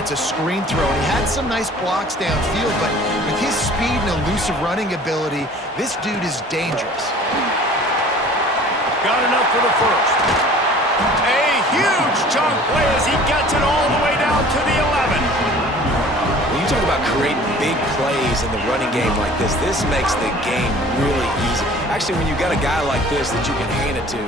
it's a screen throw. And he had some nice blocks downfield, but with his speed and elusive running ability, this dude is dangerous. Got enough for the first. A huge chunk play as he gets it all the way down to the 11. When you talk about creating big plays in the running game like this makes the game really easy. Actually, when you got a guy like this that you can hand it to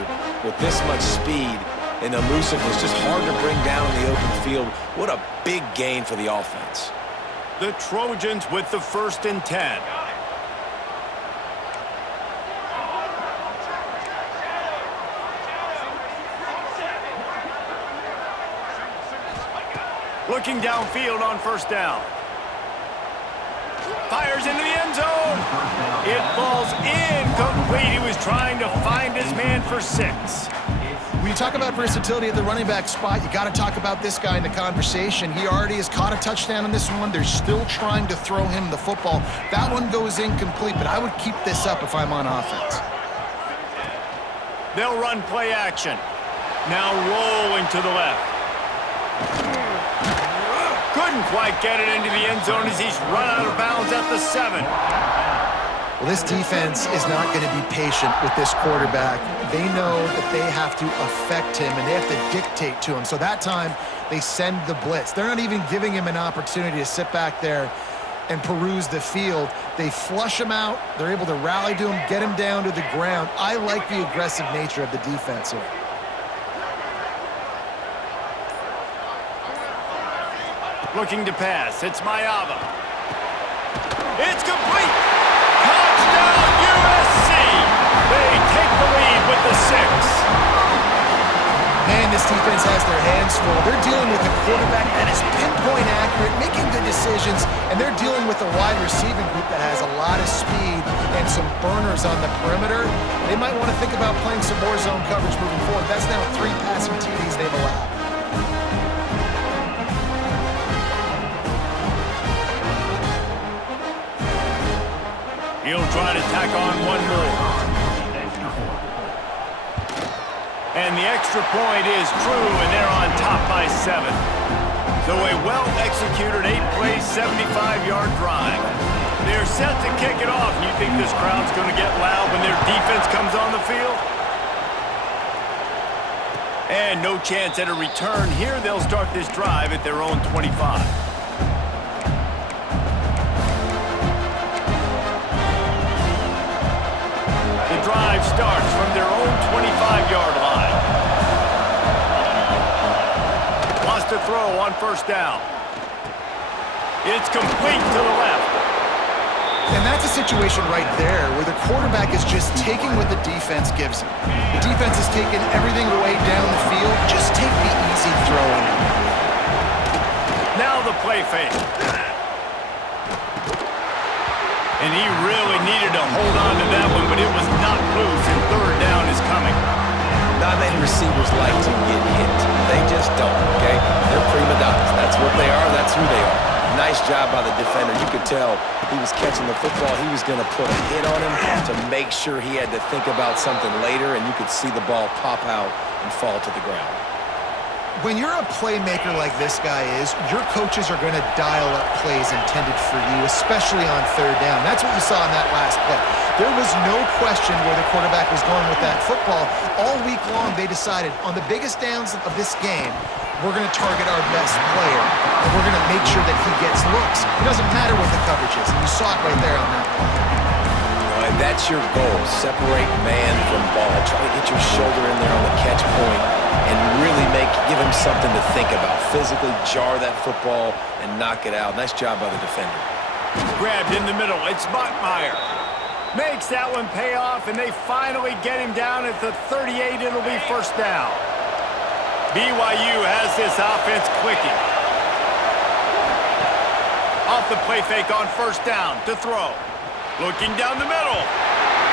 with this much speed and elusiveness, just hard to bring down in the open field, what a big gain for the offense. The Trojans with the 1st and 10. Looking downfield on 1st down. Fires into the end zone. It falls incomplete. He was trying to find his man for 6. When you talk about versatility at the running back spot, you got to talk about this guy in the conversation. He already has caught a touchdown on this one. They're still trying to throw him the football. That one goes incomplete, but I would keep this up if I'm on offense. They'll run play action. Now rolling to the left. Couldn't quite get it into the end zone as he's run out of bounds at the 7. Well, this defense is not going to be patient with this quarterback. They know that they have to affect him, and they have to dictate to him. So that time, they send the blitz. They're not even giving him an opportunity to sit back there and peruse the field. They flush him out. They're able to rally to him, get him down to the ground. I like the aggressive nature of the defense here. Looking to pass. It's Mayava. It's complete. Touchdown, USC. They take the lead with the 6. Man, this defense has their hands full. They're dealing with a quarterback that is pinpoint accurate, making good decisions, and they're dealing with a wide receiving group that has a lot of speed and some burners on the perimeter. They might want to think about playing some more zone coverage moving forward. That's now 3 passing TDs they've allowed. He'll try to tack on one more. And the extra point is true, and they're on top by 7. So a well-executed 8-play, 75-yard drive. They're set to kick it off. You think this crowd's going to get loud when their defense comes on the field? And no chance at a return here. They'll start this drive at their own 25. Drive starts from their own 25-yard line. Wants to throw on 1st down. It's complete to the left. And that's a situation right there where the quarterback is just taking what the defense gives him. The defense is taking everything away down the field. Just take the easy throw in. Now the play fake. And he really needed to hold on to that one, but it was not loose, and 3rd down is coming. Not many receivers like to get hit. They just don't, okay? They're prima donnas. That's what they are. That's who they are. Nice job by the defender. You could tell he was catching the football. He was going to put a hit on him to make sure he had to think about something later, and you could see the ball pop out and fall to the ground. When you're a playmaker like this guy is, your coaches are going to dial up plays intended for you, especially on 3rd down. That's what you saw in that last play. There was no question where the quarterback was going with that football. All week long, they decided on the biggest downs of this game, we're going to target our best player, and we're going to make sure that he gets looks. It doesn't matter what the coverage is, and you saw it right there on that play. And that's your goal. Separate man from ball. Try to get your shoulder in there on the catch point and really give him something to think about. Physically jar that football and knock it out. Nice job by the defender. Grabbed in the middle. It's Bachmeier. Makes that one pay off, and they finally get him down at the 38. It'll be 1st down. BYU has this offense clicking. Off the play fake on 1st down to throw. Looking down the middle.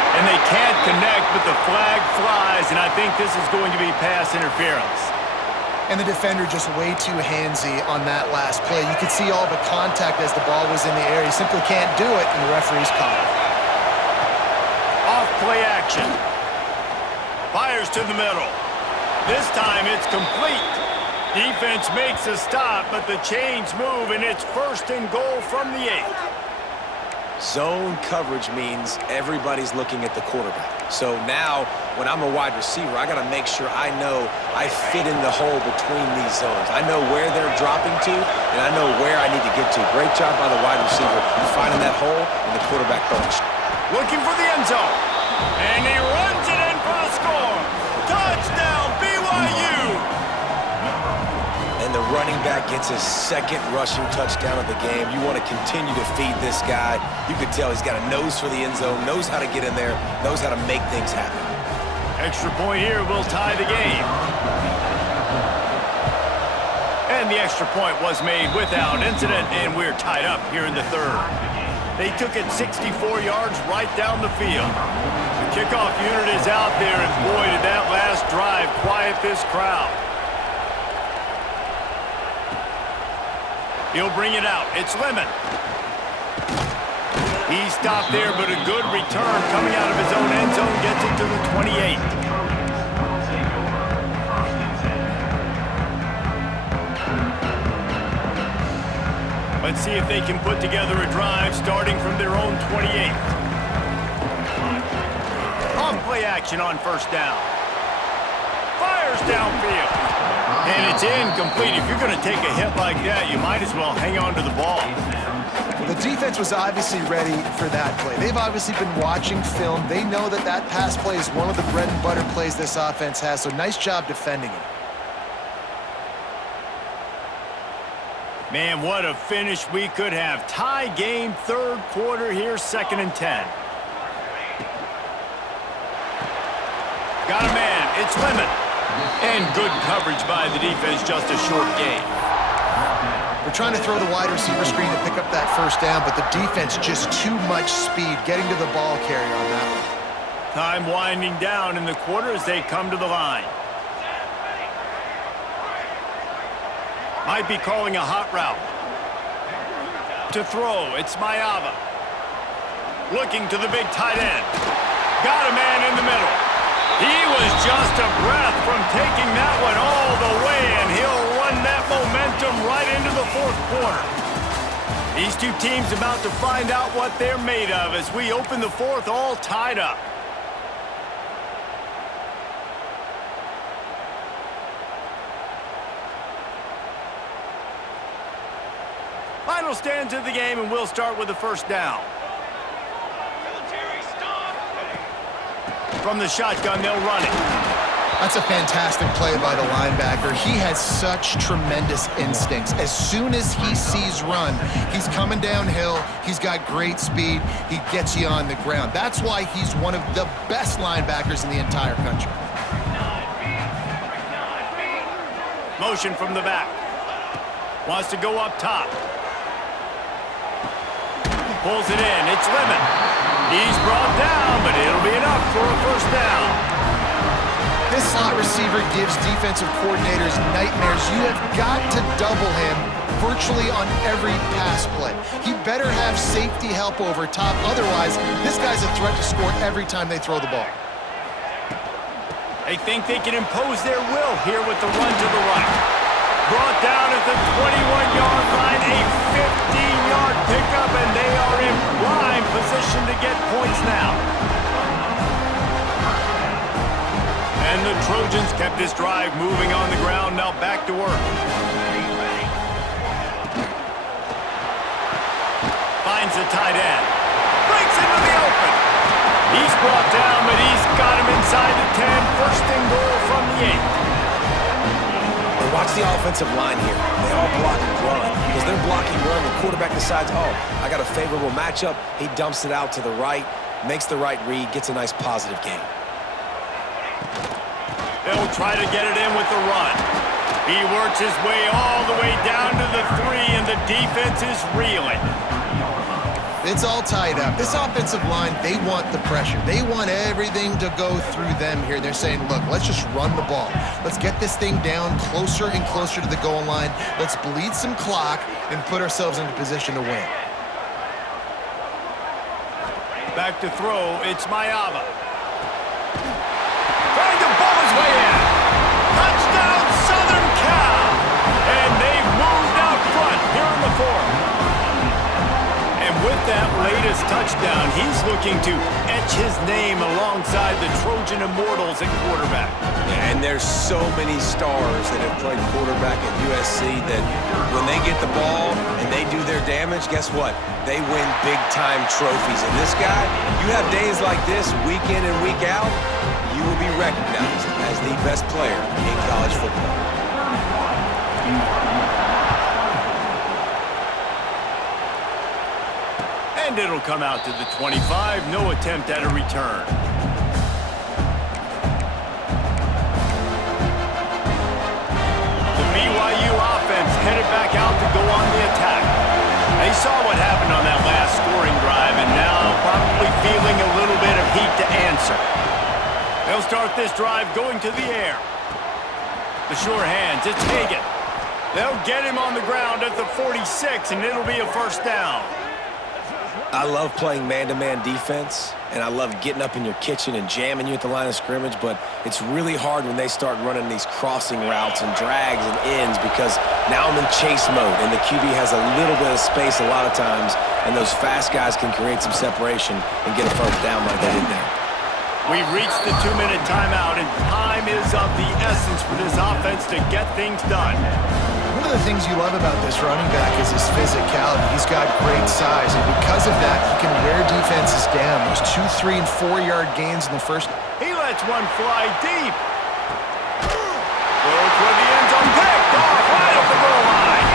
And they can't connect, but the flag flies, and I think this is going to be pass interference. And the defender just way too handsy on that last play. You could see all the contact as the ball was in the air. He simply can't do it, and the referee's caught it. Off play action. Fires to the middle. This time it's complete. Defense makes a stop, but the chains move, and it's 1st and goal from the 8. Zone coverage means everybody's looking at the quarterback. So now, when I'm a wide receiver, I got to make sure I know I fit in the hole between these zones. I know where they're dropping to, and I know where I need to get to. Great job by the wide receiver finding that hole and the quarterback throwing. Looking for the end zone. And he runs it in for the score. Touchdown, BYU! And the running back gets his 2nd rushing touchdown of the game. You want to continue to feed this guy. You could tell he's got a nose for the end zone, knows how to get in there, knows how to make things happen. Extra point here will tie the game. And the extra point was made without incident, and we're tied up here in the 3rd. They took it 64 yards right down the field. The kickoff unit is out there, and boy, did that last drive quiet this crowd. He'll bring it out. It's Lemon. He stopped there, but a good return coming out of his own end zone gets it to the 28. Let's see if they can put together a drive starting from their own 28. On play action on 1st down. Fires downfield. And it's incomplete. If you're going to take a hit like that, you might as well hang on to the ball. The defense was obviously ready for that play. They've obviously been watching film. They know that that pass play is one of the bread and butter plays this offense has, so nice job defending it. Man, what a finish we could have. Tie game, 3rd quarter here, 2nd and 10. Got a man. It's Lemon. And good coverage by the defense, just a short gain. They're trying to throw the wide receiver screen to pick up that 1st down, but the defense just too much speed getting to the ball carrier on that one. Time winding down in the quarter as they come to the line. Might be calling a hot route. To throw, it's Mayava. Looking to the big tight end. Got a man in the middle. He was just a breath from taking that one all the way, and he'll run that momentum right into the 4th quarter. These two teams about to find out what they're made of as we open the 4th all tied up. Final stanza of the game, and we'll start with the 1st down. From the shotgun, they'll run it. That's a fantastic play by the linebacker. He has such tremendous instincts. As soon as he sees run, he's coming downhill. He's got great speed. He gets you on the ground. That's why he's one of the best linebackers in the entire country. Motion from the back. Wants to go up top. Pulls it in. It's Lemon. He's brought down, but it'll be enough for a 1st down. This slot receiver gives defensive coordinators nightmares. You have got to double him virtually on every pass play. He better have safety help over top. Otherwise, this guy's a threat to score every time they throw the ball. They think they can impose their will here with the run to the right. Brought down at the 21-yard line, a 15-yard pickup, and they are in prime position to get points now. And the Trojans kept this drive moving on the ground, now back to work. Finds the tight end. Breaks into the open. He's brought down, but he's got him inside the 10. 1st and goal from the 8. Watch the offensive line here. They all block and run. Because they're blocking run, the quarterback decides, oh, I got a favorable matchup. He dumps it out to the right, makes the right read, gets a nice positive gain. They'll try to get it in with the run. He works his way all the way down to the 3, and the defense is reeling. It's all tied up. This offensive line, they want the pressure. They want everything to go through them here. They're saying, look, let's just run the ball. Let's get this thing down closer and closer to the goal line. Let's bleed some clock and put ourselves into position to win. Back to throw, it's Mayava. Trying to bowl his way in. Touchdown, Southern Cal! latest touchdown, he's looking to etch his name alongside the Trojan Immortals at quarterback. And there's so many stars that have played quarterback at USC that when they get the ball and they do their damage, guess what? They win big-time trophies. And this guy, you have days like this, week in and week out, you will be recognized as the best player in college football. And it'll come out to the 25. No attempt at a return. The BYU offense headed back out to go on the attack. They saw what happened on that last scoring drive and now probably feeling a little bit of heat to answer. They'll start this drive going to the air. The sure hands, it's Hagan. They'll get him on the ground at the 46, and it'll be a first down. I love playing man-to-man defense, and I love getting up in your kitchen and jamming you at the line of scrimmage, but it's really hard when they start running these crossing routes and drags and ends because now I'm in chase mode, and the QB has a little bit of space a lot of times, and those fast guys can create some separation and get a first down like they did there. We've reached the 2-minute timeout, and time is of the essence for this offense to get things done. One of the things you love about this running back is his physicality. He's got great size, and because of that, he can wear defenses down. Those 2, 3, and 4-yard gains in the first. He lets one fly deep. Goes for the end zone, picked off right at the goal line.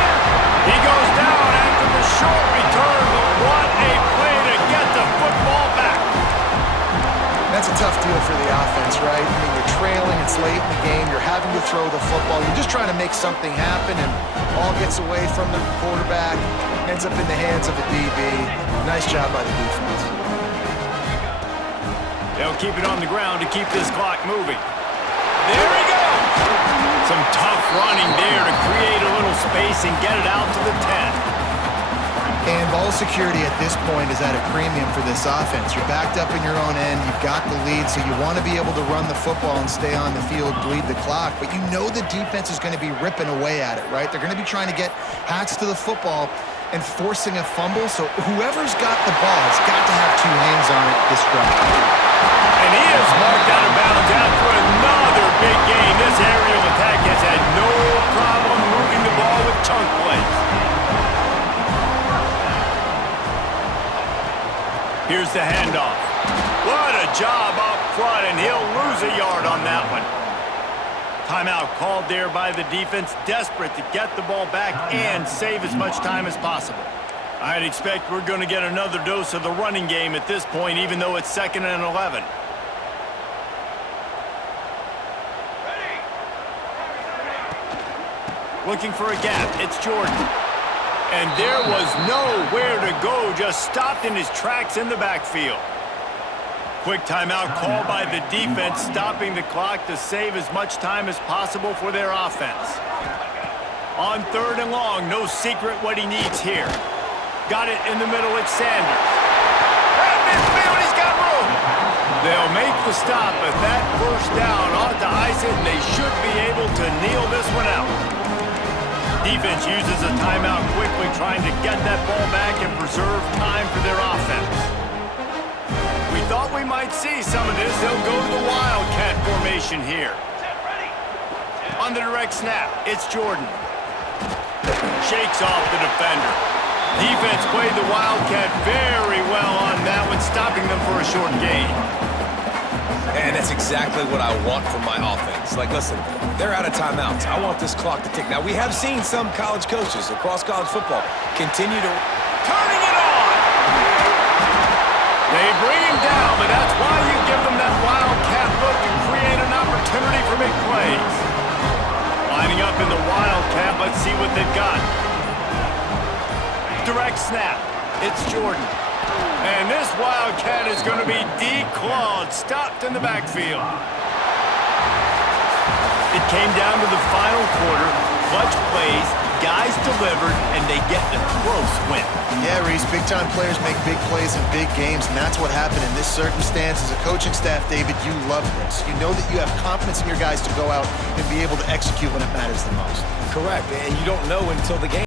He goes down after the short return, but what a play to get the football back. That's a tough deal for the offense, right? I mean, you're trailing, it's late in the game, you're having to throw the football, you're just trying to make something happen, and ball gets away from the quarterback, ends up in the hands of a DB. Nice job by the defense. They'll keep it on the ground to keep this clock moving. There he goes! Some tough running there to create a little space and get it out to the 10. And ball security at this point is at a premium for this offense. You're backed up in your own end. You've got the lead, so you want to be able to run the football and stay on the field, bleed the clock. But you know the defense is going to be ripping away at it, right? They're going to be trying to get hats to the football and forcing a fumble. So whoever's got the ball has got to have two hands on it this drive. And he is marked out of bounds after another big gain. This aerial attack has had no problem moving the ball with chunk plays. Here's the handoff. What a job up front, and he'll lose a yard on that one. Timeout called there by the defense, desperate to get the ball back and save as much time as possible. I'd expect we're going to get another dose of the running game at this point, even though it's 2nd and 11. Looking for a gap, it's Jordan. And there was nowhere to go, just stopped in his tracks in the backfield. Quick timeout called by the defense, stopping the clock to save as much time as possible for their offense. On 3rd and long, no secret what he needs here. Got it in the middle, it's Sanders. At midfield, he's got room. They'll make the stop, but that first down ought to ice it, and they should be able to kneel this one out. Defense uses a timeout quickly, trying to get that ball back and preserve time for their offense. We thought we might see some of this. They'll go to the Wildcat formation here. On the direct snap, it's Jordan. Shakes off the defender. Defense played the Wildcat very well on that one, stopping them for a short gain. And that's exactly what I want from my offense. Like, listen, they're out of timeouts. I want this clock to tick. Now, we have seen some college coaches across college football continue to... Turning it on! They bring him down, but that's why you give them that Wildcat look to create an opportunity for big plays. Lining up in the Wildcat, let's see what they've got. Direct snap. It's Jordan. And this Wildcat is going to be declawed, stopped in the backfield. It came down to the final quarter, clutch plays, guys delivered, and they get the close win. Yeah, Reese, big-time players make big plays in big games, and that's what happened in this circumstance. As a coaching staff, David, you love this. You know that you have confidence in your guys to go out and be able to execute when it matters the most. Correct, and you don't know until the game.